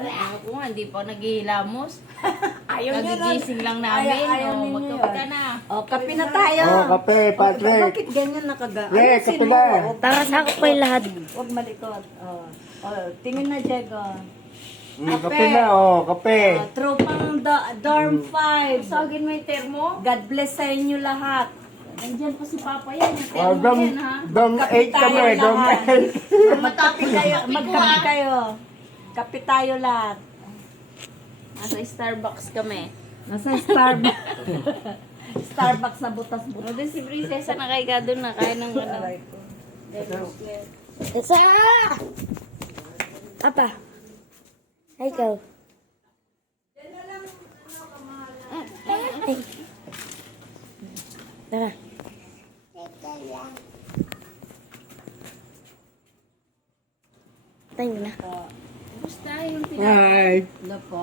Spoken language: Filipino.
Ako nga, hindi pa naghihilamos. Ayaw niya lang. Nagigising lang namin. Ayaw O, ninyo magkape ka yun. na. O, kape na tayo. Oh, kape, Patrick. Bakit ganyan nakaga? Re, Ayusin kape mo. na. Huwag Tara, sako pa yung lahat. Huwag malikot. Tingin na, Diego. Kape na, oh, kape. Tropang dorm 5. Sagin mo yung termo. God bless sa inyo lahat. Nandiyan pa si Papa yan. Yung Oh, termo dom, yan, ha? dom 8 kami, dom lahat. 8. Magkape kayo. Magkape kayo. Kape tayo lahat. Nasa Starbucks kami. Nasa Starbucks. Starbucks na butas-butas. O, doon si Princesa nakaiga doon na. Kaya ng ano. Isa! Apa? Ay, ikaw. Ay. Tara. Tayo na. Basta yung Hi. Ano po?